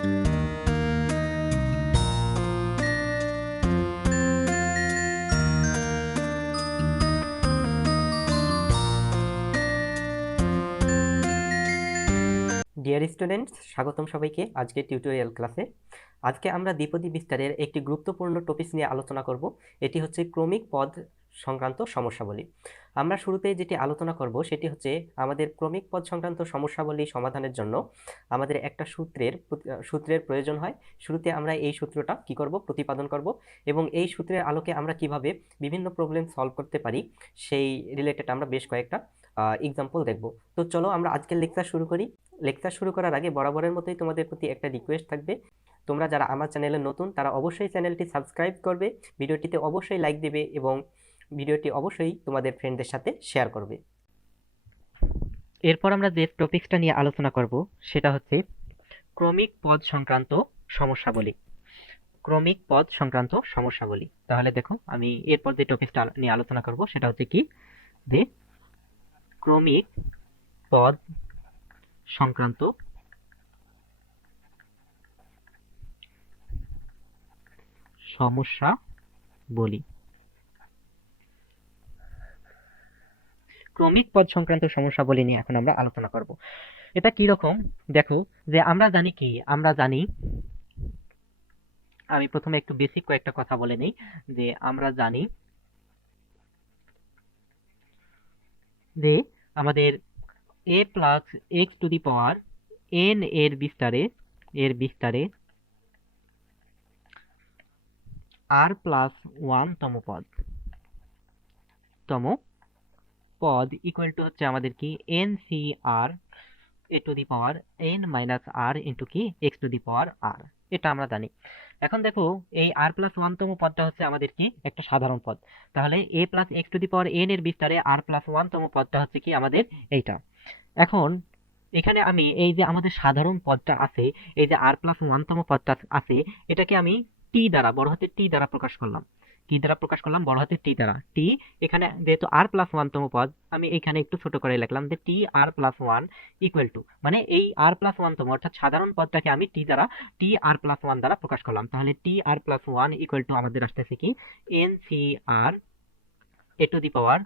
Dear students, স্বাগতম সবাইকে আজকে টিউটোরিয়াল ক্লাসে। আজকে আমরা দ্বিপদী বিস্তারের একটি গুরুত্বপূর্ণ টপিক নিয়ে আলোচনা করব। এটি হচ্ছে ক্রমিক পদ সংক্রান্ত সমস্যাবলী। আমরা শুরুতেই যেটি আলোচনা করব সেটি হচ্ছে আমাদের ক্রমিক পদ সংক্রান্ত সমস্যাবলী সমাধানের জন্য আমাদের একটা সূত্রের প্রয়োজন হয়। শুরুতে আমরা এই সূত্রটা কি করব, প্রতিপাদন করব, এবং এই সূত্রের আলোকে আমরা কিভাবে বিভিন্ন প্রবলেম সলভ করতে পারি সেই রিলেটেড আমরা বেশ কয়েকটা এক্সাম্পল দেখব। তো চলো আমরা আজকের লেকচার শুরু করি। লেকচার শুরু করার আগে বরাবরের মতোই তোমাদের প্রতি একটা রিকোয়েস্ট থাকবে, তোমরা যারা আমার চ্যানেলে নতুন তারা অবশ্যই চ্যানেলটি সাবস্ক্রাইব করবে, ভিডিওটিতে অবশ্যই লাইক দেবে এবং ভিডিওটি অবশ্যই তোমাদের ফ্রেন্ডদের সাথে শেয়ার করবে। এরপর আমরা যে টপিকসটা নিয়ে আলোচনা করব সেটা হচ্ছে ক্রমিক পদ সংক্রান্ত সমস্যাবলী। ক্রমিক পদ সংক্রান্ত সমস্যাবলী। তাহলে দেখো, আমি এরপর যে টপিকসটা নিয়ে আলোচনা করব সেটা হচ্ছে কি, যে ক্রমিক পদ সংক্রান্ত সমস্যা বলি। ক্রমিক পদ সংক্রান্ত সমস্যা বলি নিয়ে এখন আমরা আলোচনা করব। এটা কি রকম দেখো, যে আমরা জানি কি, আমরা জানি, আমি প্রথমে একটু বেসিক কয়েকটা কথা বলে নেই, যে আমরা জানি যে আমাদের a plus x to the power n এর বিস্তারে r প্লাস 1 তম পদ ইকুয়াল টু হচ্ছে আমাদের কি NCR a to the power n minus r into কি x to the power r। এটা আমরা জানি। এখন দেখো, এই r প্লাস 1 তম পদটা হচ্ছে আমাদের কি একটা সাধারণ পদ। তাহলে a plus x to the power n এর বিস্তারে r প্লাস 1 তম পদটা হচ্ছে কি আমাদের এইটা। এখন এখানে আমি এই যে আমাদের সাধারণ পদটা আছে, এই যে r প্লাস 1 তম পদটা আছে, এটাকে আমি t দ্বারা, বড় হাতের t দ্বারা প্রকাশ করলাম। কি দ্বারা প্রকাশ করলাম? বড় হাতের t দ্বারা। t এখানে যেহেতু r প্লাস 1 তম পদ, আমি এখানে একটু ছোট করে লিখলাম যে t r plus 1 equal to, মানে এই r প্লাস 1 তম অর্থাৎ সাধারণ পদটাকে আমি t r প্লাস 1 দ্বারা প্রকাশ করলাম। তাহলে t r plus 1 equal to আমাদের আসতেছে কি NCR a to the power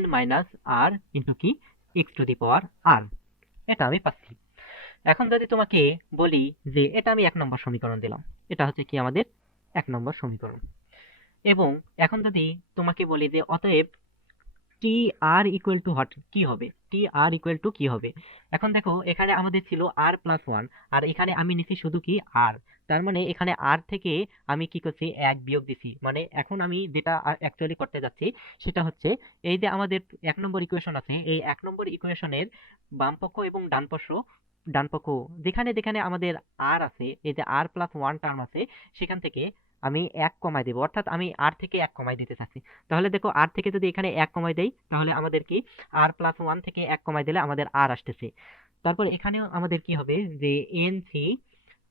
n minus r into কি x to the power r। এটা আমি পাচ্ছি। এখন যদি তোমাকে বলি যে এটা আমি 1 নম্বর সমীকরণ দিলাম, এটা হচ্ছে কি আমাদের 1 নম্বর সমীকরণ। এবং এখন যদি তোমাকে বলি যে অতএব টি আর ইকুয়াল টু হট কি হবে, টি আর ইকুয়াল টু কি হবে। এখন দেখো, এখানে আমাদের ছিল আর প্লাস 1, আর এখানে আমি নিছি শুধু কি আর। তার মানে এখানে আর থেকে আমি কি করছি, 1 বিয়োগ দিছি। মানে এখন আমি যেটা অ্যাকচুয়ালি করতে যাচ্ছি সেটা হচ্ছে, এই যে আমাদের 1 নম্বর ইকুয়েশন আছে, এই 1 নম্বর ইকুয়েশনের বাম পক্ষ এবং ডান পক্ষ যেখানে যেখানে আমাদের আর আছে, এই যে আর প্লাস 1 টার্ম আছে, সেখান থেকে আমি 1 কমাই দেব, অর্থাৎ আমি আর থেকে 1 কমাই দিতে চাচ্ছি। তাহলে দেখো, আর থেকে যদি এখানে 1 কমাই দেই, তাহলে আমাদের কি আর প্লাস 1 থেকে 1 কমাই দিলে আমাদের আর আসতেছে। তারপর এখানেও আমাদের কি হবে, যে NC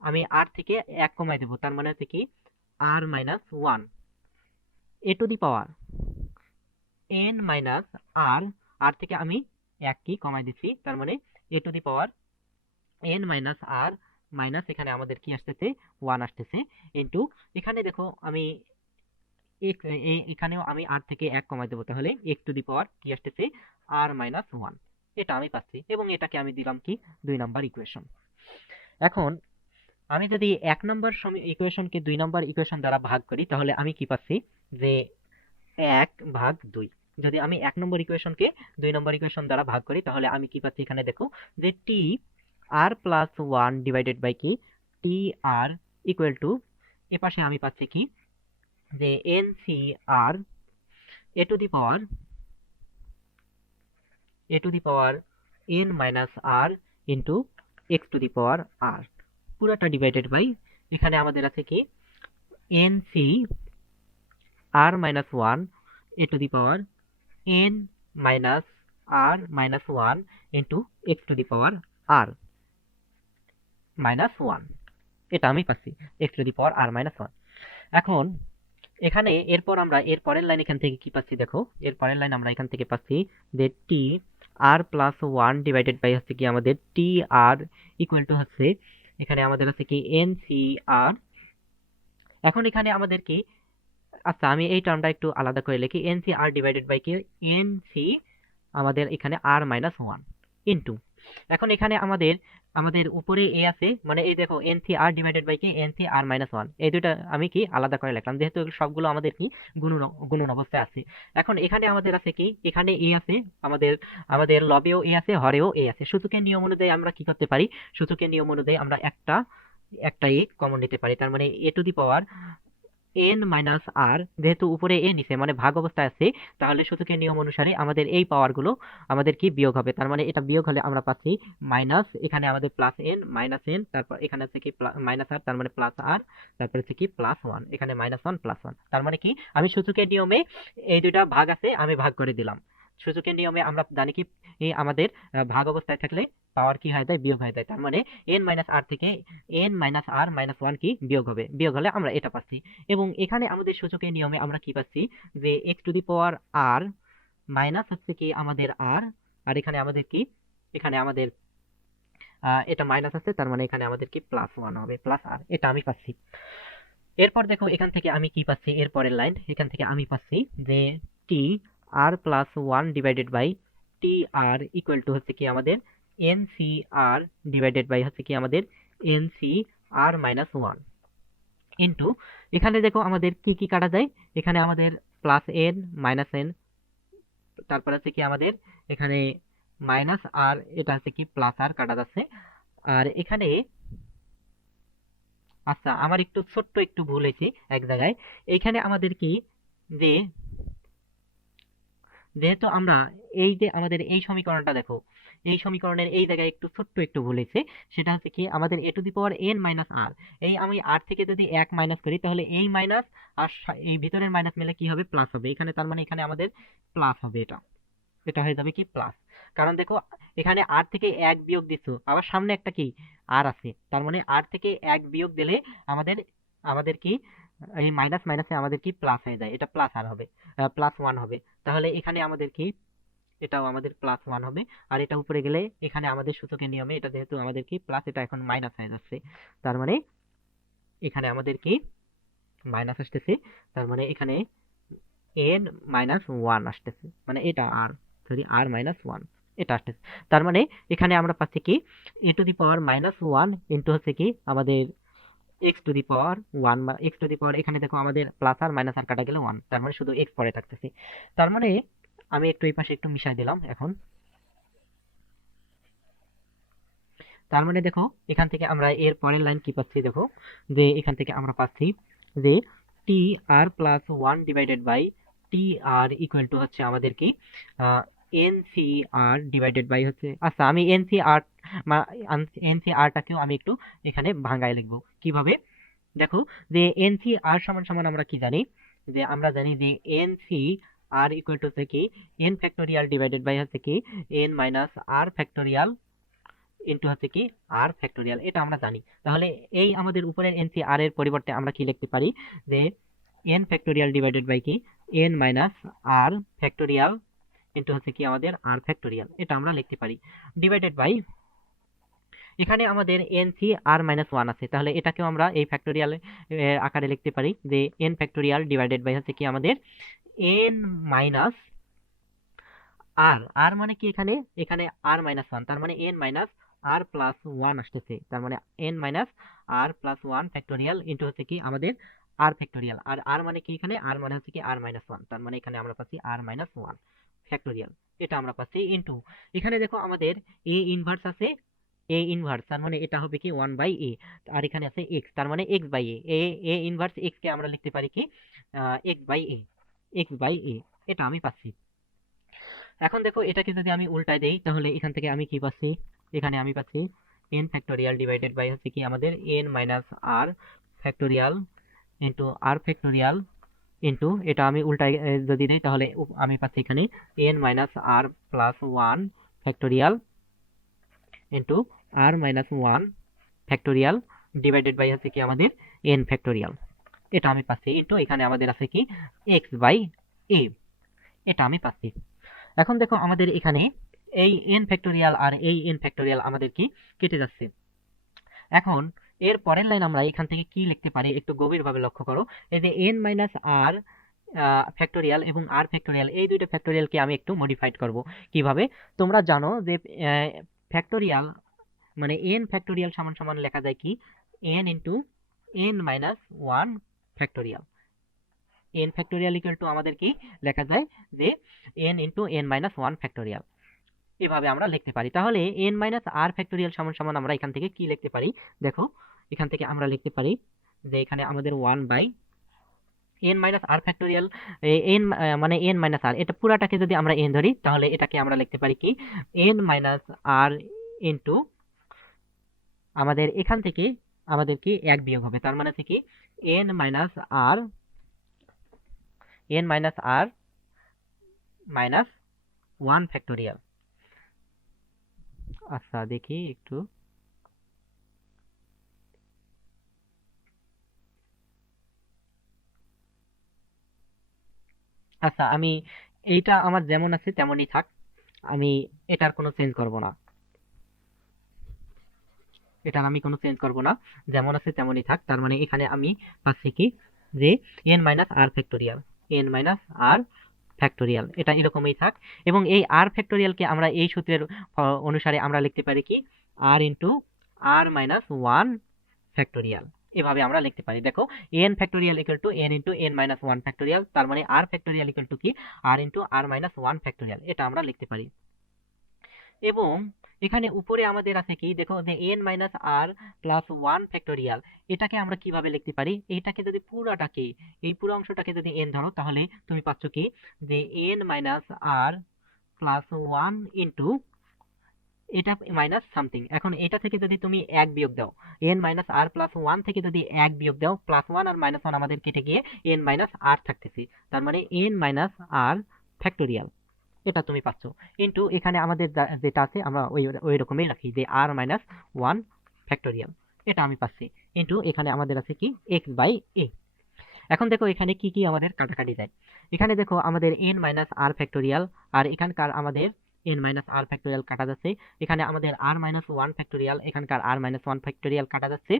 আমি আর থেকে 1 কমাই দেব, তার মানে হচ্ছে কি r minus 1 a to the power n minus r, r থেকে আমি 1 কি কমাই দিচ্ছি, তার মানে a to the power n minus r minus এখানে আমাদের কি আসতেছে 1 আসতেছে, ইন্টু এখানে দেখো আমি এখানেও আমি আর থেকে 1 কমাই দেবো, তাহলে x টু দি পাওয়ার কি আসতেছে আর মাইনাস 1। এটা আমি পাচ্ছি, এবং এটাকে আমি দিলাম কি 2 নাম্বার ইকুয়েশন। এখন আমি যদি 1 নম্বর ইকুয়েশনকে 2 নম্বর ইকুয়েশন দ্বারা ভাগ করি, তাহলে আমি কি পাচ্ছি, যে 1/2। যদি আমি 1 নম্বর ইকুয়েশনকে 2 নম্বর ইকুয়েশন দ্বারা ভাগ করি, তাহলে আমি কি পাচ্ছি, এখানে দেখো যে t r plus 1 divided by কি t r ইকুয়াল টু, এ পাশে আমি পাচ্ছি কি, যে NCR a to the power n minus r into x to the power r, পুরাটা ডিভাইডেড বাই এখানে আমাদের আছে কি NC r minus 1 a to the power n minus r minus 1 into x to the power r minus 1। এটা আমি পাচ্ছি x to the power r minus 1। এখন এখানে এরপর আমরা এর পরের লাইন এখান থেকে কি পাচ্ছি, দেখো এর পরের লাইন আমরা এখান থেকে পাচ্ছি যে t r plus 1 divided by হচ্ছে কি আমাদের t r ইকুয়াল টু হচ্ছে এখানে আমাদের আছে কি NCR। এখন এখানে আমাদের কি, আচ্ছা আমি এই টার্মটা একটু আলাদা করে লিখি, NCR ডিভাইডেড বাই কি, NC আমাদের এখানে R মাইনাস 1 ইনটু, এখন এখানে আমাদের আমাদের উপরে এ আছে, মানে এই দেখো NCR ডিভাইডেড বাই কি NCR মাইনাস 1, এই দুইটা আমি কি আলাদা করে লিখলাম যেহেতু এগুলো সবগুলো আমাদের কি গুণন অবস্থায় আছে। এখন এখানে আমাদের আছে কি, এখানে এ আছে, আমাদের আমাদের লবেও এ আছে, হরেও এ আছে। সূচকের নিয়ম অনুযায়ী আমরা কি করতে পারি, সূচকের নিয়ম অনুযায়ী আমরা একটা এ কমন নিতে পারি, তার মানে a to the power n minus r, যেহেতু উপরে এ নিচে মানে ভাগ অবস্থায় আছে, তাহলে সূচকের নিয়ম অনুসারে আমাদের এই পাওয়ারগুলো আমাদের কি বিয়োগ হবে, তার মানে এটা বিয়োগ হলে আমরা পাচ্ছি মাইনাস, এখানে আমাদের প্লাস এন মাইনাস এন, তারপর এখানে আছে কি মাইনাস আর, তার মানে প্লাস আর, তারপর হচ্ছে কি প্লাস ওয়ান, এখানে মাইনাস ওয়ান প্লাস ওয়ান, তার মানে কি আমি সূচকের নিয়মে এই দুইটা ভাগ আছে আমি ভাগ করে দিলাম। সূচকের নিয়মে আমরা জানি কি, এই আমাদের ভাগ অবস্থায় থাকলে পাওয়ার কি হয়ে যায়, বিয়োগ হয়ে যায়, তার মানে এন মাইনাস আর থেকে N minus r minus one কি বিয়োগ হবে, বিয়োগ হলে আমরা এটা পাচ্ছি। এবং এখানে আমাদের সূচকের নিয়মে আমরা কি পাচ্ছি, যে x to the power r minus হচ্ছে কি আমাদের আর, আর এখানে আমাদের কি, এখানে আমাদের এটা মাইনাস আছে, তার মানে এখানে আমাদের কি প্লাস ওয়ান হবে, প্লাস আর, এটা আমি পাচ্ছি। এরপর দেখো এখান থেকে আমি কি পাচ্ছি, এর পরের লাইন, এখান থেকে আমি পাচ্ছি যে t r plus one divided by t r equal to হচ্ছে কি আমাদের n c r divided by হচ্ছে কি আমাদের n c r minus one into, এখানে দেখো আমাদের কি কি কাটা যায়, এখানে আমাদের প্লাস এন মাইনাস এন, তারপর হচ্ছে কি আমাদের এখানে মাইনাস আর, এটা হচ্ছে কি প্লাস আর কাটা যাচ্ছে। আর এখানে আচ্ছা আমার একটু ছোট্ট একটু ভুল হয়েছে এক জায়গায়, এইখানে আমাদের কি, যে যেহেতু আমরা এই যে আমাদের এই সমীকরণটা দেখো, এই সমীকরণের এই জায়গায় একটু ছোট্ট একটু ভুল হয়েছে, সেটা হচ্ছে কি আমাদের a to the power n minus r, এই আমি আর থেকে যদি এক মাইনাস করি তাহলে এই মাইনাস আর এই ভিতরের মাইনাস মিলে কি হবে, প্লাস হবে এখানে, তার মানে এখানে আমাদের প্লাস হবে, এটা এটা হয়ে যাবে কি প্লাস। কারণ দেখো এখানে আর থেকে এক বিয়োগ দিচ্ছ, আবার সামনে একটা কি আর আছে, তার মানে আর থেকে এক বিয়োগ দিলে আমাদের আমাদের কি এই মাইনাস মাইনাসে আমাদের কি প্লাস হয়ে যায়, এটা প্লাস আর হবে, প্লাস ওয়ান হবে। তাহলে এখানে আমাদের কি, এটাও আমাদের প্লাস ওয়ান হবে। আর এটা উপরে গেলে এখানে আমাদের সূচকের নিয়মে এটা যেহেতু আমাদের কি প্লাস, এটা এখন মাইনাস হয়ে যাচ্ছে, তার মানে এখানে আমাদের কি মাইনাস আসতেছে, তার মানে এখানে এন মাইনাস ওয়ান আসতেছে, মানে এটা r, sorry r minus one এটা আসতেছে। তার মানে এখানে আমরা পাচ্ছি কি a to the power minus one into হচ্ছে কি আমাদের x to the power one, বা এক্স টু দি পাওয়ার, এখানে দেখো আমাদের প্লাস আর মাইনাস আর কাটা গেলে ওয়ান, তার মানে শুধু এক্স পরে থাকতেছে। তার মানে আমি একটু এই পাশে একটু মিশাই দিলাম এখন, তার মানে দেখো এখান থেকে আমরা এর পরের লাইন কি পাচ্ছি, দেখো যে এখান থেকে আমরা পাচ্ছি যে t r plus one divided by t r equal to হচ্ছে আমাদের কি n c r divided by হচ্ছে, আচ্ছা আমি এন সি আর এনসিআরটাকেও আমি একটু এখানে ভাঙায় লিখবো কিভাবে, দেখো যে এন সি আর সমান সমান আমরা কি জানি, যে আমরা জানি যে n c r equal to হচ্ছে কি এন ফ্যাক্টোরিয়াল ডিভাইডেড বাই হচ্ছে কি n minus r factorial into হচ্ছে কি আর ফ্যাক্টোরিয়াল, এটা আমরা জানি। তাহলে এই আমাদের উপরের এনসি আর এর পরিবর্তে আমরা কি লিখতে পারি, যে এন ফ্যাক্টোরিয়াল ডিভাইডেড বাই কি n minus r factorial into হচ্ছে কি আমাদের আর ফ্যাক্টোরিয়াল, এটা আমরা লিখতে পারি ডিভাইডেড বাই, এখানে আমাদের n c r minus one আছে, তাহলে এটাকেও আমরা এই ফ্যাক্টোরিয়াল আকারে লিখতে পারি, যে এন ফ্যাক্টোরিয়াল ডিভাইডেড বাই হচ্ছে কি আমাদের এন মাইনাস আর, আর মানে কি এখানে, এখানে আর মাইনাস ওয়ান, তার মানে N minus r plus one আসতেছে, তার মানে N minus r plus one factorial into হচ্ছে কি আমাদের আর ফ্যাক্টোরিয়াল, আর আর মানে কি এখানে আর মানে হচ্ছে কি আর মাইনাস ওয়ান, তার মানে এখানে আমরা পাচ্ছি আর মাইনাস ওয়ান ফ্যাক্টোরিয়াল, এটা আমরা পাচ্ছি ইন্টু, এখানে দেখো আমাদের এ ইনভার্স আছে, এ ইনভার্স তার মানে এটা হবে কি ওয়ান বাই এ, আর এখানে আছে এক্স, তার মানে x by a, a inverse x কে আমরা লিখতে পারি কি x by a, x by a, এটা আমি পাচ্ছি। এখন দেখো এটাকে যদি আমি উল্টায় দেই তাহলে এখান থেকে আমি কি পাচ্ছি, এখানে আমি পাচ্ছি এন ফ্যাক্টোরিয়াল ডিভাইডেড বাই হচ্ছে কি আমাদের n minus r factorial into r factorial into, এটা আমি উল্টায় যদি দেই তাহলে আমি পাচ্ছি এখানে n minus r plus one factorial into r minus one factorial divided by হচ্ছে কি আমাদের এন ফ্যাক্টোরিয়াল, এটা আমি পাচ্ছি ইন্টু এখানে আমাদের আছে কি এক্স বাই এ, এটা আমি পাচ্ছি। এখন দেখো আমাদের এখানে এই এন ফ্যাক্টোরিয়াল আর এই এন ফ্যাক্টোরিয়াল আমাদের কি কেটে যাচ্ছে, এখন এর পরের লাইন আমরা এখান থেকে কি লিখতে পারি একটু গভীরভাবে লক্ষ্য করো। এই যে n মাইনাস আর ফ্যাক্টোরিয়াল এবং আর ফ্যাক্টোরিয়াল, এই দুইটা ফ্যাক্টোরিয়ালকে আমি একটু মডিফাইড করব। কিভাবে? তোমরা জানো যে ফ্যাক্টোরিয়াল মানে n ফ্যাক্টোরিয়াল সমান সমান লেখা যায় কি n into n minus one factorial. n factorial equal to আমাদের কি লেখা যায় যে n into n minus one factorial, এভাবে আমরা লিখতে পারি। তাহলে n মাইনাস আর ফ্যাক্টোরিয়াল সমান সমান আমরা এখান থেকে কি লিখতে পারি? দেখো এখান থেকে আমরা লিখতে পারি যে এখানে আমাদের 1 by n minus r factorial, n মানে n মাইনাস আর, এটা পুরাটাকে যদি আমরা n ধরি তাহলে এটাকে আমরা লিখতে পারি কি n মাইনাস আর ইন্টু আমাদের এখান থেকে আমাদের কি 1 বিয়োগ হবে, তার মানে কি n minus r minus 1 factorial. আচ্ছা দেখি একটু, আচ্ছা আমি এইটা আমার যেমন আছে তেমনই থাক, আমি এটার কোনো চেঞ্জ করব না, এটার আমি কোনো চেঞ্জ করব না, যেমন আছে তেমনই থাক। তার মানে এখানে আমি পাচ্ছি কি যে n minus r factorial, n minus r factorial, এটা এরকমই থাক। এবং এই আর ফ্যাক্টোরিয়ালকে আমরা এই সূত্রের অনুসারে আমরা লিখতে পারি কি আর into r minus one factorial, এভাবে আমরা লিখতে পারি। দেখো n factorial equal to n into n minus one factorial, তার মানে আর ফ্যাক্টোরিয়াল ইকুয়াল টু কি আর into r minus one factorial, এটা আমরা লিখতে পারি। এবং এখানে উপরে আমাদের আছে কি দেখো যে n minus r plus one factorial, এটাকে আমরা কিভাবে লিখতে পারি? এটাকে যদি পুরাটাকে এই পুরো অংশটাকে যদি n ধরো তাহলে তুমি পাচ্ছ কি যে n minus r plus one into এটা মাইনাস সামথিং। এখন এটা থেকে যদি তুমি 1 বিয়োগ দাও, n minus r plus one থেকে যদি 1 বিয়োগ দাও, প্লাস ওয়ান আর মাইনাস ওয়ান আমাদের কেটে গিয়ে n মাইনাস আর থাকতেছে, তার মানে n মাইনাস আর ফ্যাক্টোরিয়াল, এটা তুমি পাচ্ছ। ইন্টু এখানে আমাদের যেটা আছে আমরা ওই রকমই রাখি যে আর মাইনাস ওয়ান ফ্যাক্টোরিয়াল, এটা আমি পাচ্ছি। ইন্টু এখানে আমাদের আছে কি এক্স বাই এ। এখন দেখো এখানে কি কি আমাদের কাটাকাটি যায়। এখানে দেখো আমাদের n মাইনাস আর ফ্যাক্টোরিয়াল আর এখানকার আমাদের n মাইনাস আর ফ্যাক্টোরিয়াল কাটা যাচ্ছে, এখানে আমাদের আর মাইনাস ওয়ান ফ্যাক্টোরিয়াল, এখানকার আর মাইনাস ওয়ান ফ্যাক্টোরিয়াল কাটা যাচ্ছে,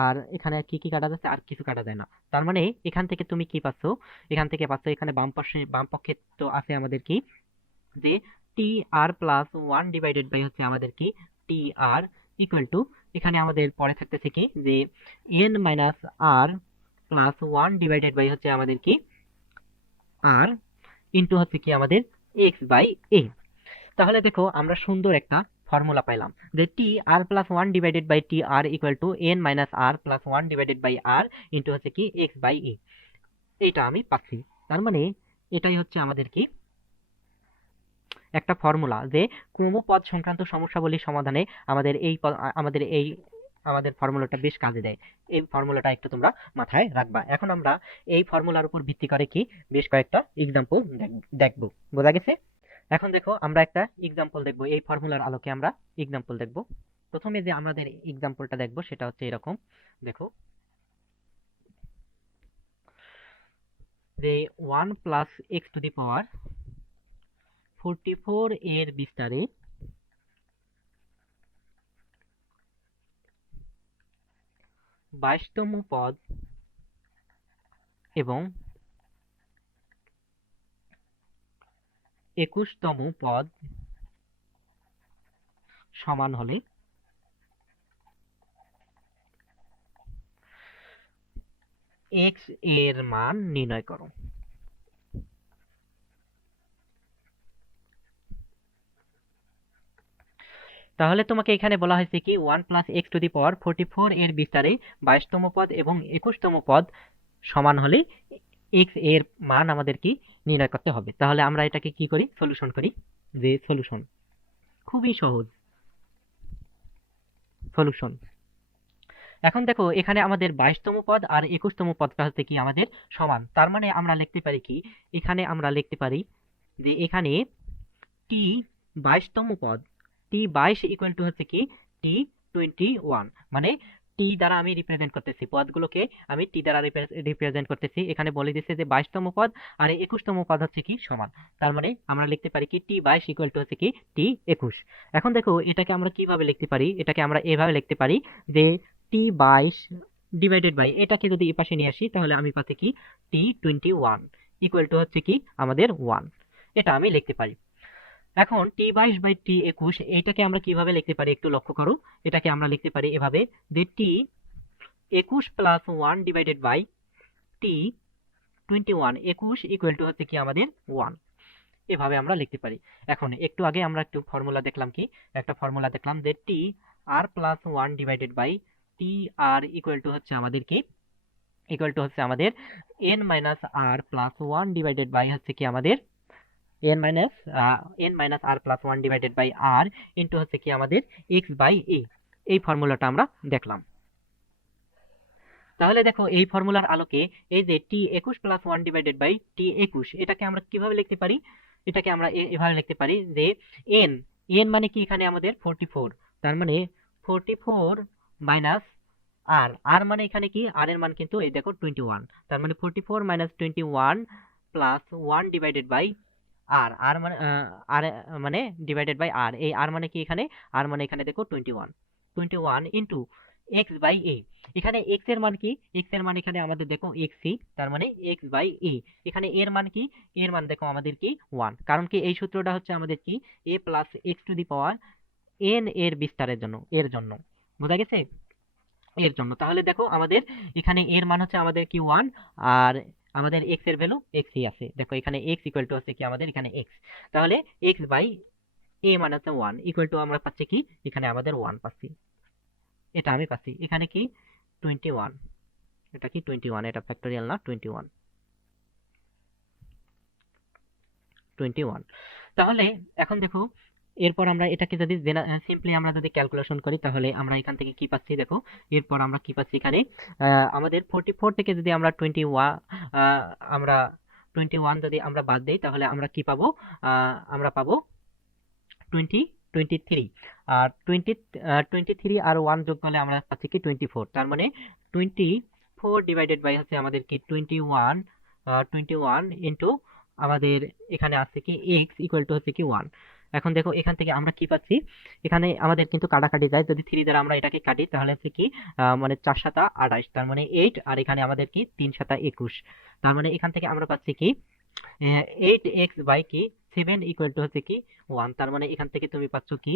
আর এখানে কি কি কাটা যাচ্ছে? আর কিছু কাটা যায় না। তার মানে এখান থেকে তুমি কি পাচ্ছ? এখান থেকে পাচ্ছ এখানে বাম পক্ষে তো আছে আমাদের কি যে t r plus one divided by হচ্ছে আমাদের কি টি আর ইকুয়াল টু, এখানে আমাদের পরে থাকতেছে কি যে n minus r plus one divided by হচ্ছে আমাদের কি আর ইন্টু হচ্ছে কি আমাদের এক্স বাই এ। তাহলে দেখো আমরা সুন্দর একটা ফর্মুলা পাইলাম যে t r plus one divided by t r equal to n minus r plus one divided by r into হচ্ছে কি এক্স বাই এ, এইটা আমি পাচ্ছি। তার মানে এটাই হচ্ছে আমাদের কি একটা ফর্মুলা যে ক্রমপদ সংক্রান্ত সমস্যাবলী সমাধানে আমাদের ফর্মুলাটা বেশ কাজে দেয়। এই ফর্মুলাটা একটু তোমরা মাথায় রাখবা। এখন আমরা এই ফর্মুলার উপর ভিত্তি করে কি বেশ কয়েকটা এক্সাম্পল দেখব, বোঝা গেছে? এখন দেখো আমরা একটা এক্সাম্পল দেখব, এই ফর্মুলার আলোকে আমরা এক্সাম্পল দেখব। প্রথমে যে আমাদের এক্সাম্পলটা দেখব সেটা হচ্ছে এরকম, দেখো যে 1 প্লাস এক্স টু দি পাওয়ার 44 এর বিস্তারে 22তম পদ এবং 21তম পদ সমান হলে এক্স এর মান নির্ণয় করো। তাহলে তোমাকে এখানে বলা হয়েছে কি 1 প্লাস এক্স টু দি পাওয়ার 44 এর বিস্তারে 22তম পদ এবং 21তম পদ সমান হলে এক্স এর মান আমাদের কি নির্ণয় করতে হবে। তাহলে আমরা এটাকে কি করি? সলিউশন করি। যে সলিউশন খুবই সহজ সলিউশন। এখন দেখো এখানে আমাদের 22তম পদ আর 21তম পদটা হচ্ছে কি আমাদের সমান, তার মানে আমরা লিখতে পারি কি এখানে আমরা লিখতে পারি যে এখানে টি 22তম পদ টি 22 ইকুয়াল টু হচ্ছে কি টি 21, মানে টি দ্বারা আমি রিপ্রেজেন্ট করতেছি, পদগুলোকে আমি টি দ্বারা রিপ্রেজেন্ট করতেছি। এখানে বলে দিচ্ছে যে 22তম পদ আর 21তম পদ হচ্ছে কি সমান। তার মানে আমরা লিখতে পারি কি T22 ইকুয়াল টু হচ্ছে কি T21। এখন দেখো এটাকে আমরা কিভাবে লিখতে পারি, এটাকে আমরা এভাবে লিখতে পারি যে T22 ডিভাইডেড বাই, এটাকে যদি এই পাশে নিয়ে আসি তাহলে আমি পাচ্ছি কি T21 ইকুয়াল টু হচ্ছে কি আমাদের 1। এটা আমি লিখতে পারি। এখন T22 বাই T21 এইটাকে আমরা কিভাবে লিখতে পারি একটু লক্ষ্য করো। এটাকে আমরা লিখতে পারি এভাবে যে T21 plus 1 divided by T21, 21 equal to হচ্ছে কি আমাদের 1। এভাবে আমরা লিখতে পারি। এখন একটু আগে আমরা একটু ফর্মুলা দেখলাম, কি একটা ফর্মুলা দেখলাম যে TR plus 1 divided by TR equal to হচ্ছে আমাদের কি, ইকুয়াল টু হচ্ছে আমাদের n minus r plus 1 divided by হচ্ছে কি আমাদের n minus r plus 1 divided by r into হচ্ছে কি আমাদের x বাই a। এই ফর্মুলাটা আমরা দেখলাম। তাহলে দেখো এই ফর্মুলার আলোকে এই যে T21 plus 1 divided by T21, এটাকে আমরা কিভাবে লিখতে পারি, এটাকে আমরা এভাবে লিখতে পারি যে n মানে কি এখানে আমাদের 44, তার মানে 44 মাইনাস r মানে এখানে কি r এর মান কিন্তু এই দেখো 21, তার মানে 44 minus 21 plus 1 divided by r মানে r মানে ডিভাইডেড বাই r, এই r মানে কি এখানে, r মানে এখানে দেখো 21 ইন্টু x বাই a। এখানে x এর মান কি, x এর মান এখানে আমাদের দেখো xc, তার মানে x বাই a। এখানে এর মান কি, এর মান দেখো আমাদের কি 1, কারণ কি এই সূত্রটা হচ্ছে আমাদের কি a plus x to the power n এর বিস্তারের জন্য, এর জন্য, বোঝা গেছে, এর জন্য। তাহলে দেখো আমাদের এখানে এর মান হচ্ছে আমাদের কি 1, আর আমাদের x এর ভ্যালু x ই আছে। দেখো এখানে x ইকুয়াল টু হচ্ছে কি আমাদের এখানে x, তাহলে x বাই a মানে হচ্ছে 1 ইকুয়াল টু আমরা পাচ্ছি কি এখানে আমাদের 1 পাচ্ছি, এটা আমি পাচ্ছি এখানে কি 21, এটা কি 21, এটা ফ্যাক্টোরিয়াল না, 21। তাহলে এখন দেখো এরপর আমরা এটাকে যদি সিম্পলি আমরা যদি ক্যালকুলেশন করি তাহলে আমরা এখান থেকে কি পাচ্ছি, দেখো এরপর আমরা কি পাচ্ছি এখানে আমাদের 44 থেকে যদি আমরা 21 যদি আমরা বাদ দেই তাহলে আমরা কি পাবো, আমরা পাবো 23, আর 23 আর 1 যোগ করলে আমরা পাচ্ছি কি 24, তার মানে 24 ডিভাইডেড বাই হচ্ছে আমাদের কি 21 ইন্টু আমাদের এখানে আছে কি x ইকুয়াল টু হচ্ছে কি 1। এখন দেখো এখান থেকে আমরা কি পাচ্ছি, এখানে আমাদের কিন্তু কাটাকাটি যায়, যদি 3 দ্বারা আমরা এটাকে কাটি তাহলে হচ্ছে কি মানে 4 সাতা 28, তার মানে 8, আর এখানে আমাদের কি 3 সাতা 21, তার মানে এখান থেকে আমরা পাচ্ছি কি 8x বাই কি 7 ইকুয়াল টু হচ্ছে কি 1, তার মানে এখান থেকে তুমি পাচ্ছ কি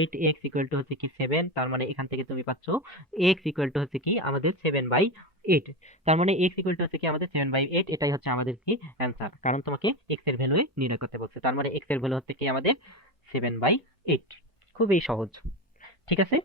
8x ইকুয়াল টু হচ্ছে কি 7, তার মানে এখান থেকে তুমি পাচ্ছ x ইকুয়াল টু হচ্ছে কি আমাদের 7/8, তার মানে x ইকুয়াল টু হচ্ছে কি আমাদের 7/8। এটাই হচ্ছে আমাদের কি অ্যান্সার, কারণ তোমাকে x এর ভ্যালু নির্ণয় করতে বলছে, তার মানে x এর ভ্যালু হচ্ছে কি আমাদের 7/8। খুবই সহজ, ঠিক আছে।